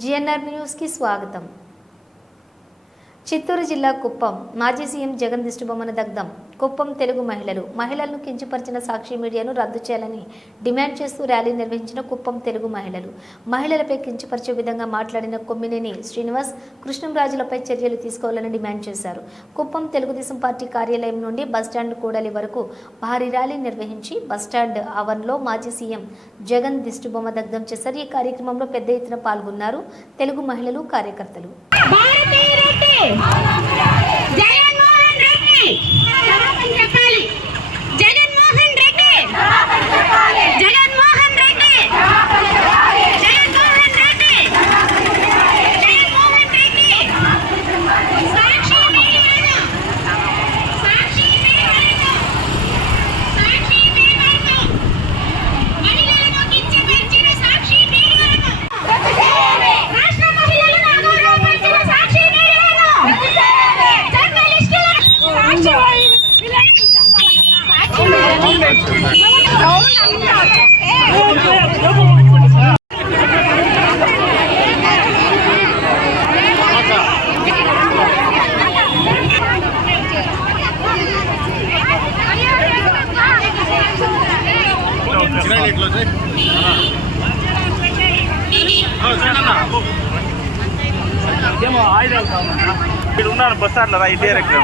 GNR news కి స్వాగతం. చిత్తూరు జిల్లా కుప్పం మాజీ సీఎం జగన్ దిష్టిబొమ్మన దగ్ధం. కుప్పం తెలుగు మహిళలను కించపరిచిన సాక్షి మీడియాను రద్దు చేయాలని డిమాండ్ చేస్తూ ర్యాలీ నిర్వహించిన కుప్పం తెలుగు మహిళలపై కించపరిచే విధంగా మాట్లాడిన కొమ్మినేని శ్రీనివాస్, కృష్ణంరాజులపై చర్యలు తీసుకోవాలని డిమాండ్ చేశారు. కుప్పం తెలుగుదేశం పార్టీ కార్యాలయం నుండి బస్టాండ్ కూడలి వరకు భారీ ర్యాలీ నిర్వహించి బస్టాండ్ ఆవరణలో మాజీ సీఎం జగన్ దిష్టిబొమ్మ దగ్ధం చేశారు. ఈ కార్యక్రమంలో పెద్ద ఎత్తున పాల్గొన్నారు తెలుగు మహిళలు, కార్యకర్తలు. జగన్మోహన్ రెడ్డి చెప్పాలి. జగన్మోహన్ రెడ్డి జగన్మోహన్ రెడ్డి జగన్మోహన్ రెడ్డి జగన్మోహన్ రెడ్డి సాక్షి మీడియాను సాక్షి మీడియాను సాక్షి మీడియాను మహిళలను కించపరిచిన సాక్షి మీడియాను రాష్ట్ర మహిళలను అగౌరవపరిచిన సాక్షి ఇక్కడ ఉన్నాను బస్ స్టాండ్లో రా ఇంటి డైరెక్ట్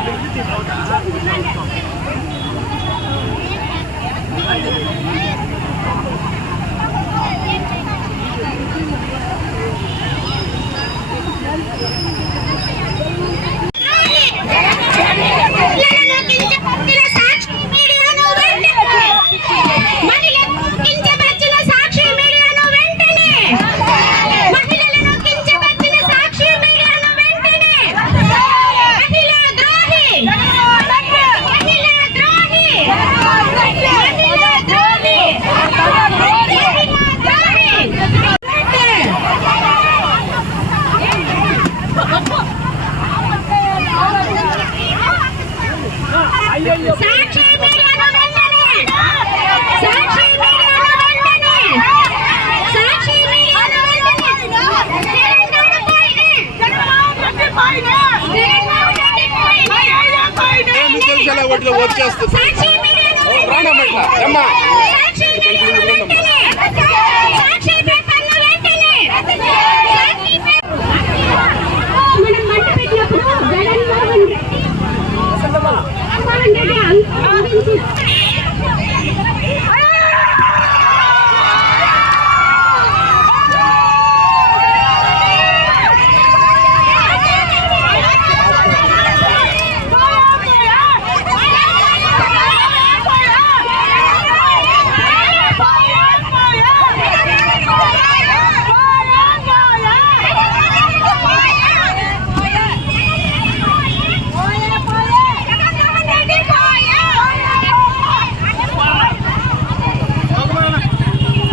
వచ్చేస్తుంది.